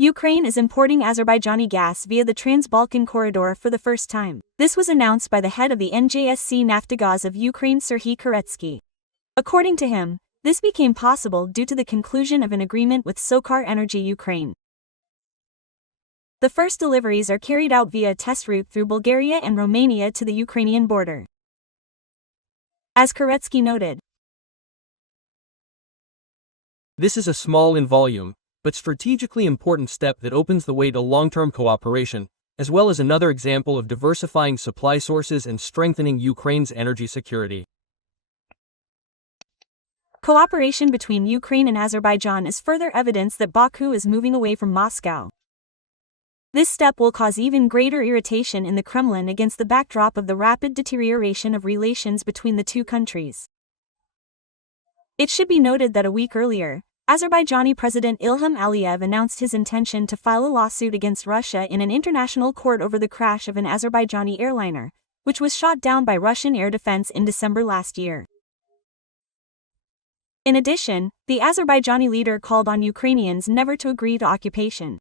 Ukraine is importing Azerbaijani gas via the Trans-Balkan corridor for the first time. This was announced by the head of the NJSC Naftogaz of Ukraine, Serhiy Koretsky. According to him, this became possible due to the conclusion of an agreement with Sokar Energy Ukraine. The first deliveries are carried out via a test route through Bulgaria and Romania to the Ukrainian border. As Koretsky noted, this is a small in volume, but strategically important step that opens the way to long-term cooperation, as well as another example of diversifying supply sources and strengthening Ukraine's energy security. Cooperation between Ukraine and Azerbaijan is further evidence that Baku is moving away from Moscow. This step will cause even greater irritation in the Kremlin against the backdrop of the rapid deterioration of relations between the two countries. It should be noted that a week earlier, Azerbaijani President Ilham Aliyev announced his intention to file a lawsuit against Russia in an international court over the crash of an Azerbaijani airliner, which was shot down by Russian air defense in December last year. In addition, the Azerbaijani leader called on Ukrainians never to agree to occupation.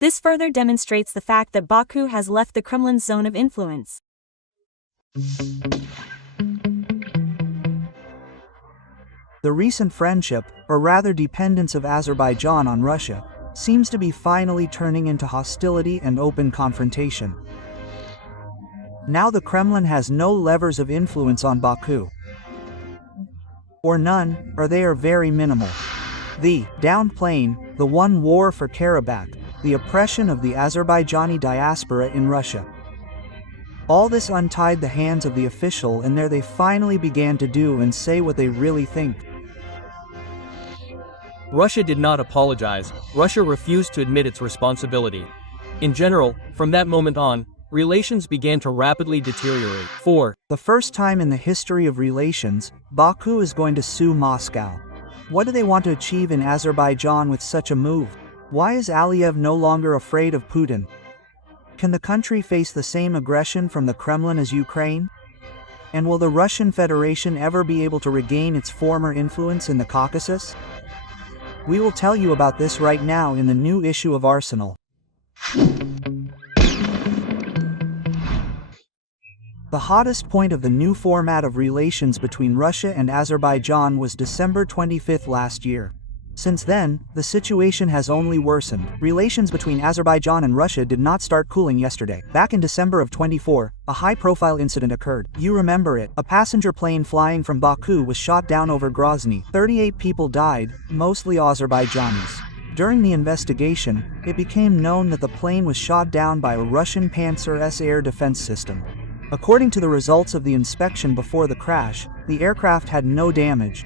This further demonstrates the fact that Baku has left the Kremlin's zone of influence. The recent friendship, or rather dependence of Azerbaijan on Russia, seems to be finally turning into hostility and open confrontation. Now the Kremlin has no levers of influence on Baku. Or none, or they are very minimal. The downplaying, the one war for Karabakh, the oppression of the Azerbaijani diaspora in Russia. All this untied the hands of the official, and there they finally began to do and say what they really think. Russia did not apologize. Russia refused to admit its responsibility. In general, from that moment on, relations began to rapidly deteriorate. For the first time in the history of relations, Baku is going to sue Moscow. What do they want to achieve in Azerbaijan with such a move? Why is Aliyev no longer afraid of Putin? Can the country face the same aggression from the Kremlin as Ukraine? And will the Russian Federation ever be able to regain its former influence in the Caucasus? We will tell you about this right now in the new issue of Arsenal. The hottest point of the new format of relations between Russia and Azerbaijan was December 25 last year. Since then, the situation has only worsened. Relations between Azerbaijan and Russia did not start cooling yesterday. Back in December of 24, a high-profile incident occurred. You remember it. A passenger plane flying from Baku was shot down over Grozny. 38 people died, mostly Azerbaijanis. During the investigation, it became known that the plane was shot down by a Russian Panzer S air defense system. According to the results of the inspection before the crash, the aircraft had no damage.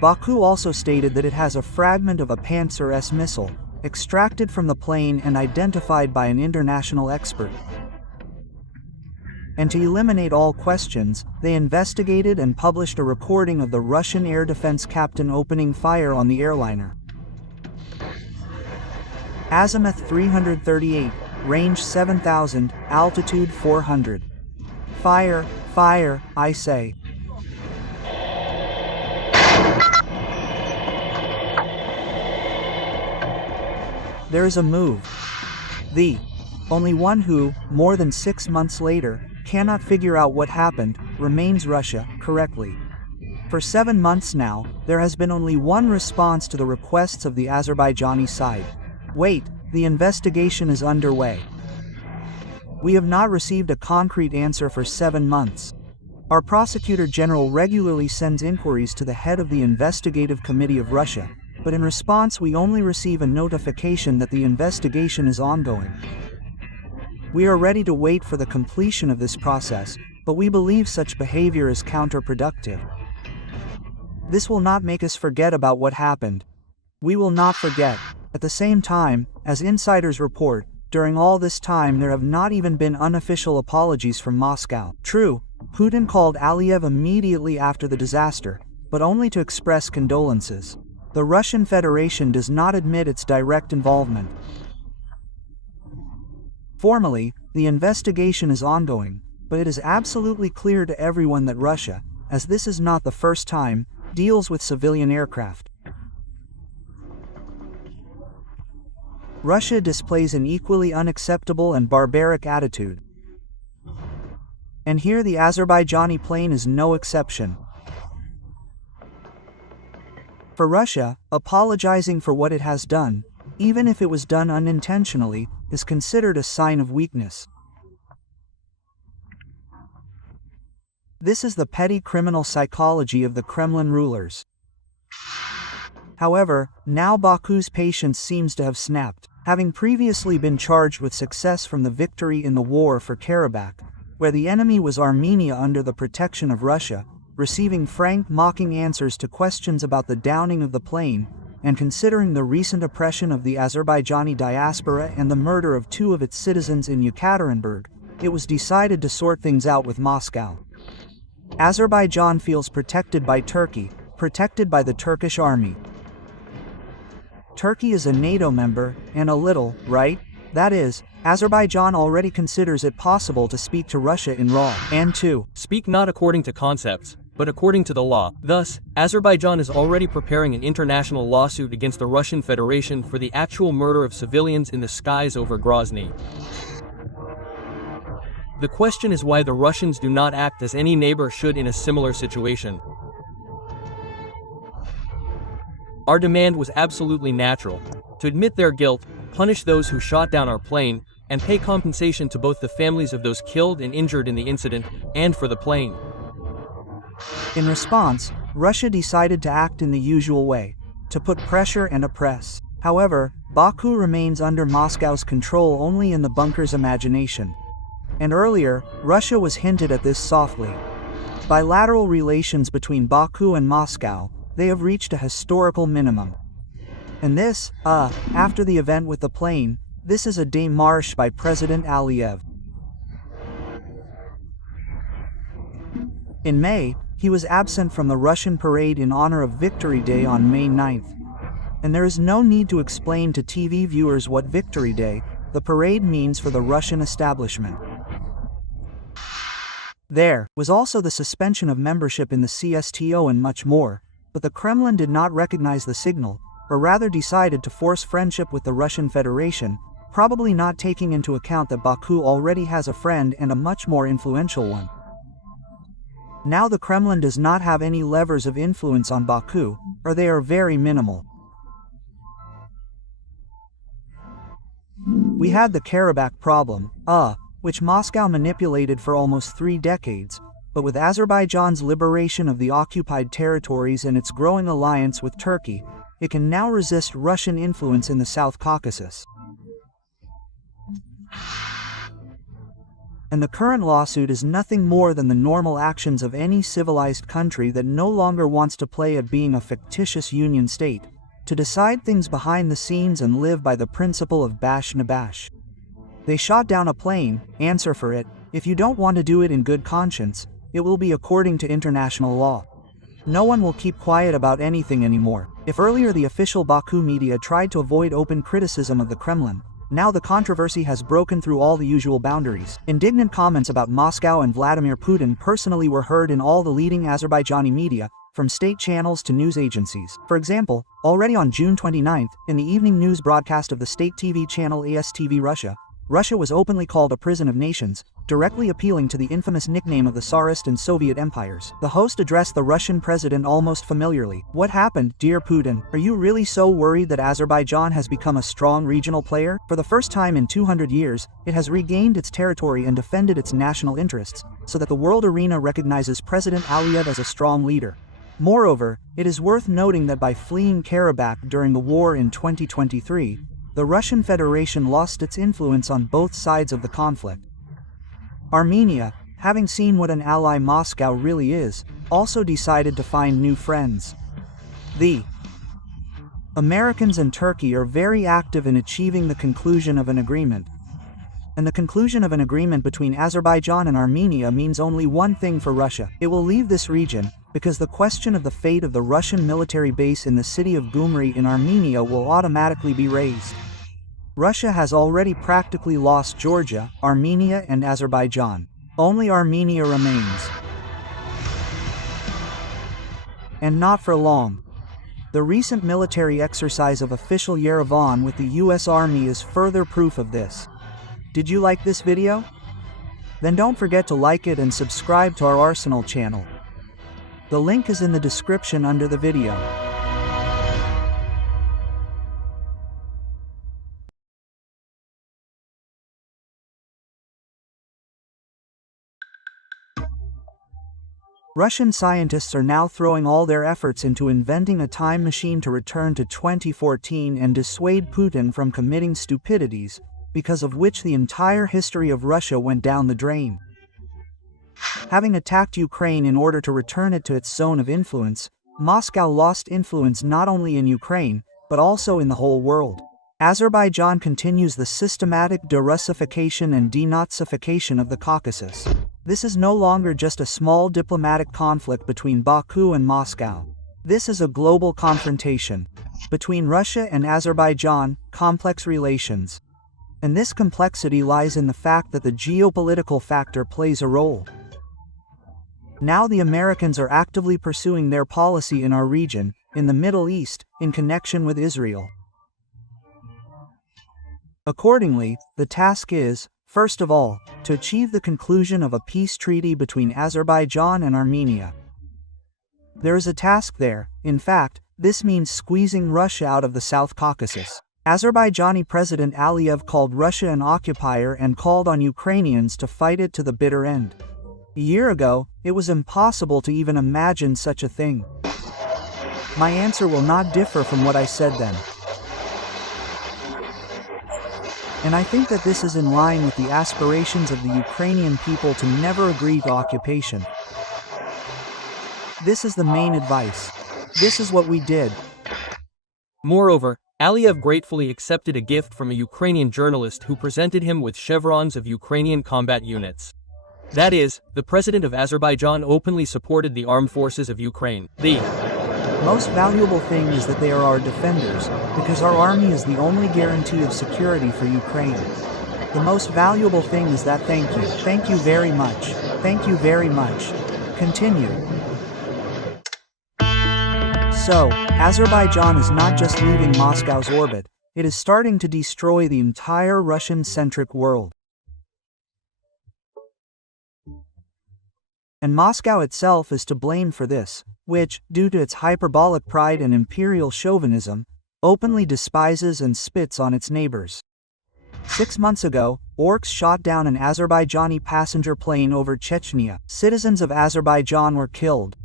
Baku also stated that it has a fragment of a Panzer S missile, extracted from the plane and identified by an international expert. And to eliminate all questions, they investigated and published a recording of the Russian air defense captain opening fire on the airliner. Azimuth 338, range 7,000, altitude 400. Fire, fire, I say. There is a move. The only one who, more than 6 months later, cannot figure out what happened, remains Russia, correctly. For 7 months now, there has been only one response to the requests of the Azerbaijani side. Wait, the investigation is underway. We have not received a concrete answer for 7 months. Our prosecutor general regularly sends inquiries to the head of the investigative committee of Russia, but in response we only receive a notification that the investigation is ongoing. We are ready to wait for the completion of this process, but we believe such behavior is counterproductive. This will not make us forget about what happened. We will not forget. At the same time, as insiders report, during all this time there have not even been unofficial apologies from Moscow. True, Putin called Aliyev immediately after the disaster, but only to express condolences. The Russian Federation does not admit its direct involvement. Formally, the investigation is ongoing, but it is absolutely clear to everyone that Russia, as this is not the first time, deals with civilian aircraft. Russia displays an equally unacceptable and barbaric attitude. And here the Azerbaijani plane is no exception. For Russia, apologizing for what it has done, even if it was done unintentionally, is considered a sign of weakness. This is the petty criminal psychology of the Kremlin rulers. However, now Baku's patience seems to have snapped. Having previously been charged with success from the victory in the war for Karabakh, where the enemy was Armenia under the protection of Russia, receiving frank, mocking answers to questions about the downing of the plane, and considering the recent oppression of the Azerbaijani diaspora and the murder of 2 of its citizens in Yekaterinburg, it was decided to sort things out with Moscow. Azerbaijan feels protected by Turkey, protected by the Turkish army. Turkey is a NATO member, and a little, right? That is, Azerbaijan already considers it possible to speak to Russia in raw, and to speak not according to concepts, but according to the law. Thus, Azerbaijan is already preparing an international lawsuit against the Russian Federation for the actual murder of civilians in the skies over Grozny. The question is why the Russians do not act as any neighbor should in a similar situation. Our demand was absolutely natural: to admit their guilt, punish those who shot down our plane, and pay compensation to both the families of those killed and injured in the incident, and for the plane. In response, Russia decided to act in the usual way, to put pressure and oppress. However, Baku remains under Moscow's control only in the bunker's imagination. And earlier, Russia was hinted at this softly. Bilateral relations between Baku and Moscow, they have reached a historical minimum. And this, after the event with the plane, this is a démarche by President Aliyev. In May, he was absent from the Russian parade in honor of Victory Day on May 9th. And there is no need to explain to TV viewers what Victory Day, the parade, means for the Russian establishment. There was also the suspension of membership in the CSTO and much more, but the Kremlin did not recognize the signal, or rather decided to force friendship with the Russian Federation, probably not taking into account that Baku already has a friend and a much more influential one. Now the Kremlin does not have any levers of influence on Baku, or they are very minimal. We had the Karabakh problem, which Moscow manipulated for almost 3 decades, but with Azerbaijan's liberation of the occupied territories and its growing alliance with Turkey, it can now resist Russian influence in the South Caucasus. And the current lawsuit is nothing more than the normal actions of any civilized country that no longer wants to play at being a fictitious union state, to decide things behind the scenes and live by the principle of bash na bash. They shot down a plane, answer for it. If you don't want to do it in good conscience, it will be according to international law. No one will keep quiet about anything anymore. If earlier the official Baku media tried to avoid open criticism of the Kremlin, now the controversy has broken through all the usual boundaries. Indignant comments about Moscow and Vladimir Putin personally were heard in all the leading Azerbaijani media, from state channels to news agencies. For example, already on June 29th, in the evening news broadcast of the state TV channel ASTV Russia, Russia was openly called a prison of nations, directly appealing to the infamous nickname of the Tsarist and Soviet empires. The host addressed the Russian president almost familiarly. "What happened, dear Putin? Are you really so worried that Azerbaijan has become a strong regional player? For the first time in 200 years, it has regained its territory and defended its national interests, so that the world arena recognizes President Aliyev as a strong leader." Moreover, it is worth noting that by fleeing Karabakh during the war in 2023, the Russian Federation lost its influence on both sides of the conflict. Armenia, having seen what an ally Moscow really is, also decided to find new friends. The Americans and Turkey are very active in achieving the conclusion of an agreement. And the conclusion of an agreement between Azerbaijan and Armenia means only one thing for Russia. It will leave this region, because the question of the fate of the Russian military base in the city of Gyumri in Armenia will automatically be raised. Russia has already practically lost Georgia, Armenia, and Azerbaijan. Only Armenia remains. And not for long. The recent military exercise of official Yerevan with the US Army is further proof of this. Did you like this video? Then don't forget to like it and subscribe to our Arsenal channel. The link is in the description under the video. Russian scientists are now throwing all their efforts into inventing a time machine to return to 2014 and dissuade Putin from committing stupidities, because of which the entire history of Russia went down the drain. Having attacked Ukraine in order to return it to its zone of influence, Moscow lost influence not only in Ukraine, but also in the whole world. Azerbaijan continues the systematic de-Russification and denazification of the Caucasus. This is no longer just a small diplomatic conflict between Baku and Moscow. This is a global confrontation between Russia and Azerbaijan, complex relations. And this complexity lies in the fact that the geopolitical factor plays a role. Now the Americans are actively pursuing their policy in our region, in the Middle East, in connection with Israel. Accordingly, the task is, first of all, to achieve the conclusion of a peace treaty between Azerbaijan and Armenia. There is a task there. In fact, this means squeezing Russia out of the South Caucasus. Azerbaijani President Aliyev called Russia an occupier and called on Ukrainians to fight it to the bitter end. A year ago, it was impossible to even imagine such a thing. My answer will not differ from what I said then. And I think that this is in line with the aspirations of the Ukrainian people to never agree to occupation. This is the main advice. This is what we did. Moreover, Aliyev gratefully accepted a gift from a Ukrainian journalist who presented him with chevrons of Ukrainian combat units. That is, the president of Azerbaijan openly supported the armed forces of Ukraine. The most valuable thing is that they are our defenders, because our army is the only guarantee of security for Ukraine. The most valuable thing is that thank you very much, thank you very much. Continue. So, Azerbaijan is not just leaving Moscow's orbit, it is starting to destroy the entire Russian-centric world. And Moscow itself is to blame for this, which, due to its hyperbolic pride and imperial chauvinism, openly despises and spits on its neighbors. 6 months ago, orcs shot down an Azerbaijani passenger plane over Chechnya. Citizens of Azerbaijan were killed.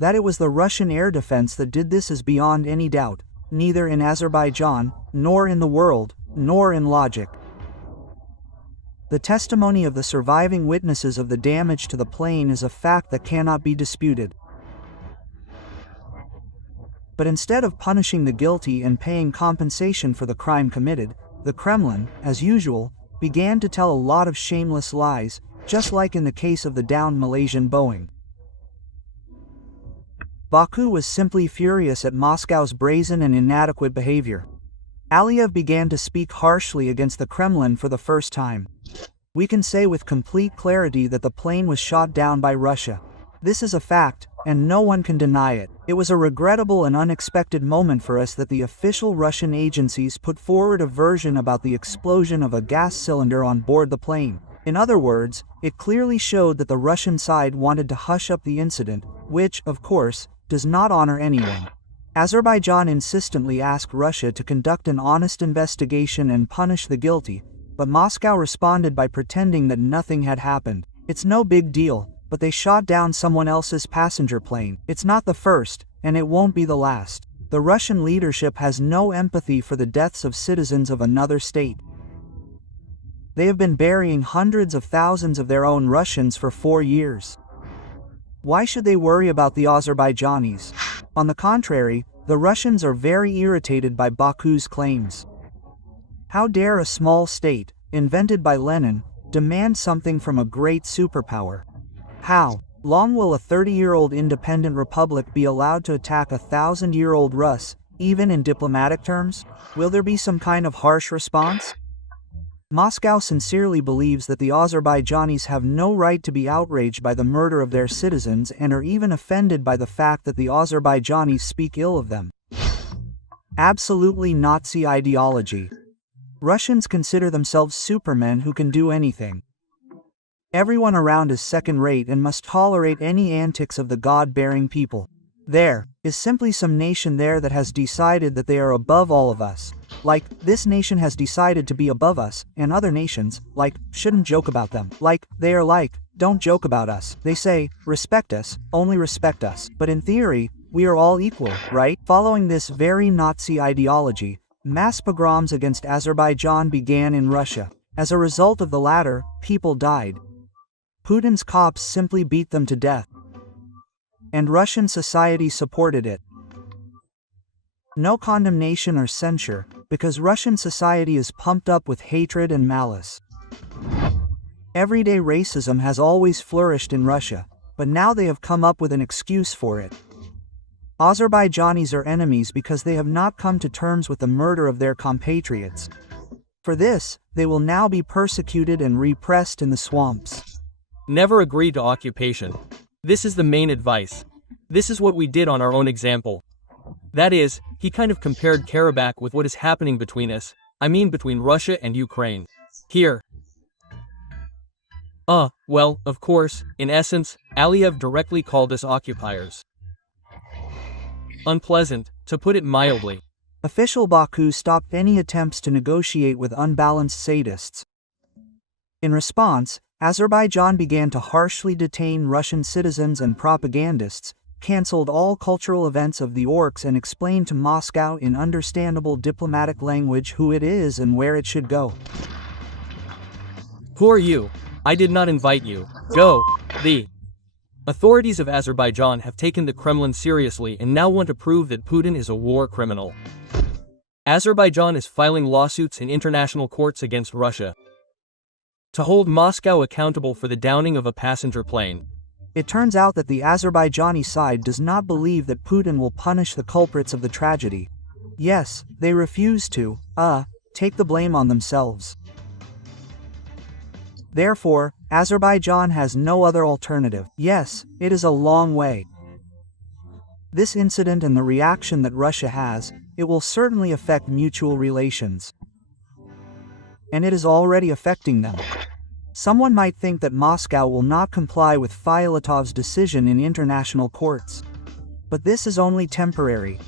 That it was the Russian air defense that did this is beyond any doubt, neither in Azerbaijan, nor in the world, nor in logic. The testimony of the surviving witnesses of the damage to the plane is a fact that cannot be disputed. But instead of punishing the guilty and paying compensation for the crime committed, the Kremlin, as usual, began to tell a lot of shameless lies, just like in the case of the downed Malaysian Boeing. Baku was simply furious at Moscow's brazen and inadequate behavior. Aliyev began to speak harshly against the Kremlin for the first time. We can say with complete clarity that the plane was shot down by Russia. This is a fact, and no one can deny it. It was a regrettable and unexpected moment for us that the official Russian agencies put forward a version about the explosion of a gas cylinder on board the plane. In other words, it clearly showed that the Russian side wanted to hush up the incident, which, of course, does not honor anyone. Azerbaijan insistently asked Russia to conduct an honest investigation and punish the guilty, but Moscow responded by pretending that nothing had happened. It's no big deal, but they shot down someone else's passenger plane. It's not the first, and it won't be the last. The Russian leadership has no empathy for the deaths of citizens of another state. They have been burying hundreds of thousands of their own Russians for 4 years. Why should they worry about the Azerbaijanis? On the contrary, the Russians are very irritated by Baku's claims. How dare a small state, invented by Lenin, demand something from a great superpower? How long will a 30-year-old independent republic be allowed to attack a 1,000-year-old Rus, even in diplomatic terms? Will there be some kind of harsh response? Moscow sincerely believes that the Azerbaijanis have no right to be outraged by the murder of their citizens and are even offended by the fact that the Azerbaijanis speak ill of them. Absolutely Nazi ideology. Russians consider themselves supermen who can do anything. Everyone around is second-rate and must tolerate any antics of the God-bearing people. There is simply some nation there that has decided that they are above all of us. Like, this nation has decided to be above us, and other nations, like, shouldn't joke about them. Like, they are like, don't joke about us. They say, respect us, only respect us. But in theory, we are all equal, right? Following this very Nazi ideology, mass pogroms against Azerbaijan began in Russia. As a result of the latter, people died. Putin's cops simply beat them to death. And Russian society supported it. No condemnation or censure, because Russian society is pumped up with hatred and malice. Everyday racism has always flourished in Russia, but now they have come up with an excuse for it. Azerbaijanis are enemies because they have not come to terms with the murder of their compatriots. For this, they will now be persecuted and repressed in the swamps. Never agree to occupation. This is the main advice. This is what we did on our own example. That is, he kind of compared Karabakh with what is happening between us, I mean between Russia and Ukraine. Here. Well, of course, in essence, Aliyev directly called us occupiers. Unpleasant, to put it mildly. Official Baku stopped any attempts to negotiate with unbalanced sadists. In response, Azerbaijan began to harshly detain Russian citizens and propagandists, cancelled all cultural events of the orcs and explained to Moscow in understandable diplomatic language who it is and where it should go. Who are you? I did not invite you. Go. The authorities of Azerbaijan have taken the Kremlin seriously and now want to prove that Putin is a war criminal. Azerbaijan is filing lawsuits in international courts against Russia to hold Moscow accountable for the downing of a passenger plane. It turns out that the Azerbaijani side does not believe that Putin will punish the culprits of the tragedy. Yes, they refuse to, take the blame on themselves. Therefore, Azerbaijan has no other alternative. Yes, it is a long way. This incident and the reaction that Russia has, it will certainly affect mutual relations. And it is already affecting them. Someone might think that Moscow will not comply with Fialatov's decision in international courts. But this is only temporary.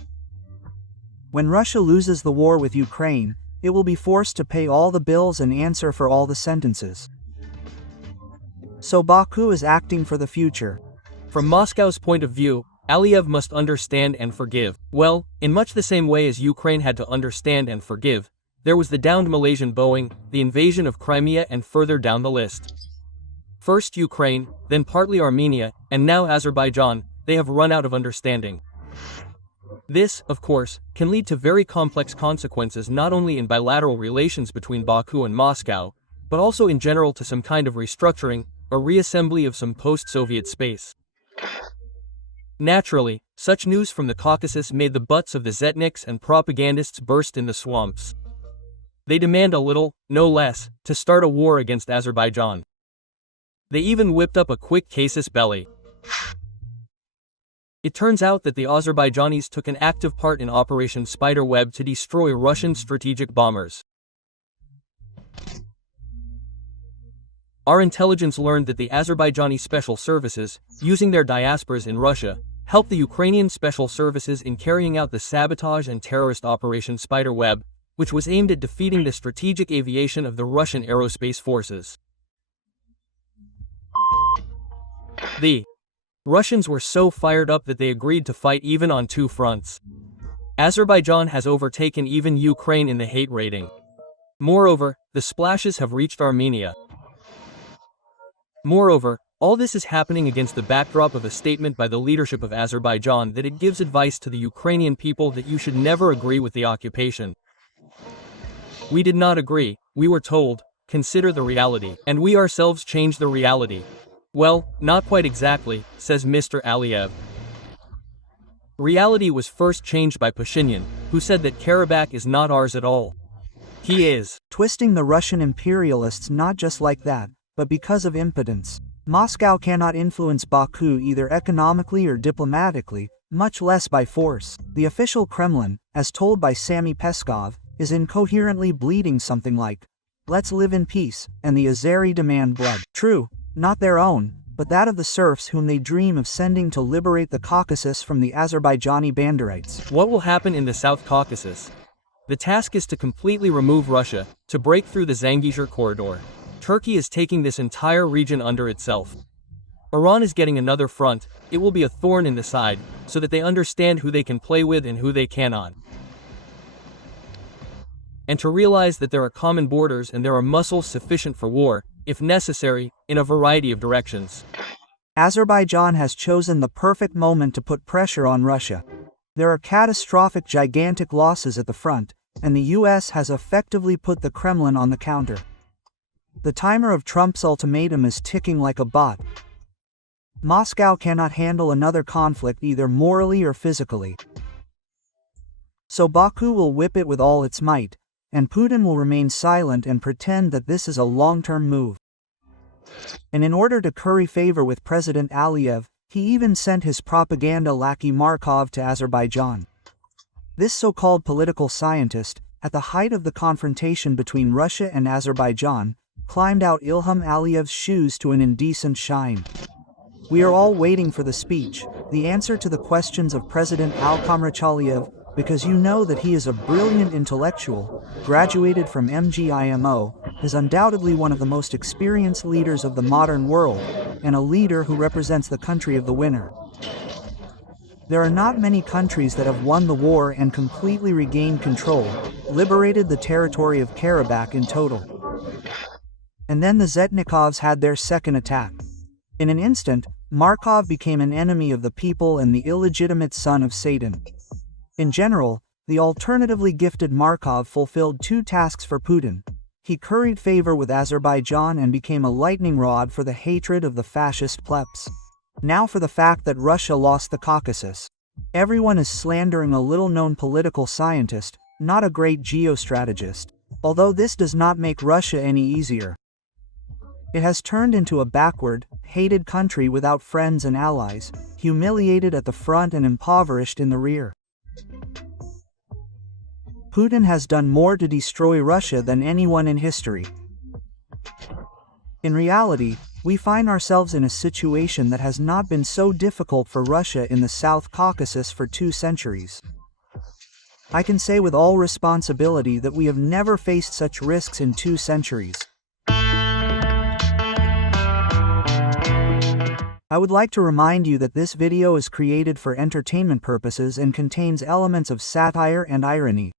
When Russia loses the war with Ukraine, it will be forced to pay all the bills and answer for all the sentences. So Baku is acting for the future. From Moscow's point of view, Aliyev must understand and forgive. Well, in much the same way as Ukraine had to understand and forgive, there was the downed Malaysian Boeing, the invasion of Crimea, and further down the list. First Ukraine, then partly Armenia, and now Azerbaijan, they have run out of understanding. This, of course, can lead to very complex consequences not only in bilateral relations between Baku and Moscow, but also in general to some kind of restructuring, or reassembly of some post-Soviet space. Naturally, such news from the Caucasus made the butts of the Zetniks and propagandists burst in the swamps. They demand a little, no less, to start a war against Azerbaijan. They even whipped up a quick casus belli. It turns out that the Azerbaijanis took an active part in Operation Spiderweb to destroy Russian strategic bombers. Our intelligence learned that the Azerbaijani special services, using their diasporas in Russia, helped the Ukrainian special services in carrying out the sabotage and terrorist Operation Spiderweb, which was aimed at defeating the strategic aviation of the Russian aerospace forces. The Russians were so fired up that they agreed to fight even on two fronts. Azerbaijan has overtaken even Ukraine in the hate rating. Moreover, the splashes have reached Armenia. Moreover, all this is happening against the backdrop of a statement by the leadership of Azerbaijan that it gives advice to the Ukrainian people that you should never agree with the occupation. We did not agree, we were told, consider the reality, and we ourselves changed the reality. Well, not quite exactly, says Mr. Aliyev. Reality was first changed by Pashinyan, who said that Karabakh is not ours at all. He is twisting the Russian imperialists not just like that, but because of impotence. Moscow cannot influence Baku either economically or diplomatically, much less by force. The official Kremlin, as told by Sami Peskov, is incoherently bleating something like, "Let's live in peace," and the Azeri demand blood. True, not their own, but that of the serfs whom they dream of sending to liberate the Caucasus from the Azerbaijani Banderites. What will happen in the South Caucasus? The task is to completely remove Russia, to break through the Zangezur corridor. Turkey is taking this entire region under itself. Iran is getting another front. It will be a thorn in the side, so that they understand who they can play with and who they cannot. And to realize that there are common borders and there are muscles sufficient for war, if necessary, in a variety of directions. Azerbaijan has chosen the perfect moment to put pressure on Russia. There are catastrophic gigantic losses at the front, and the US has effectively put the Kremlin on the counter. The timer of Trump's ultimatum is ticking like a bot. Moscow cannot handle another conflict either morally or physically. So Baku will whip it with all its might, and Putin will remain silent and pretend that this is a long-term move. And in order to curry favor with President Aliyev, he even sent his propaganda lackey Markov to Azerbaijan. This so-called political scientist, at the height of the confrontation between Russia and Azerbaijan, climbed out Ilham Aliyev's shoes to an indecent shine. We are all waiting for the speech, the answer to the questions of President Alkamrach Aliyev, because you know that he is a brilliant intellectual, graduated from MGIMO, is undoubtedly one of the most experienced leaders of the modern world, and a leader who represents the country of the winner. There are not many countries that have won the war and completely regained control, liberated the territory of Karabakh in total. And then the Zetnikovs had their second attack. In an instant, Markov became an enemy of the people and the illegitimate son of Satan. In general, the alternatively gifted Markov fulfilled two tasks for Putin. He curried favor with Azerbaijan and became a lightning rod for the hatred of the fascist plebs. Now for the fact that Russia lost the Caucasus. Everyone is slandering a little-known political scientist, not a great geostrategist, although this does not make Russia any easier. It has turned into a backward, hated country without friends and allies, humiliated at the front and impoverished in the rear. Putin has done more to destroy Russia than anyone in history. In reality, we find ourselves in a situation that has not been so difficult for Russia in the South Caucasus for 2 centuries. I can say with all responsibility that we have never faced such risks in 2 centuries. I would like to remind you that this video is created for entertainment purposes and contains elements of satire and irony.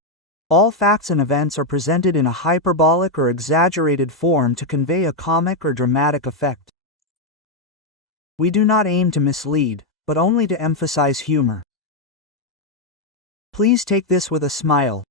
All facts and events are presented in a hyperbolic or exaggerated form to convey a comic or dramatic effect. We do not aim to mislead, but only to emphasize humor. Please take this with a smile.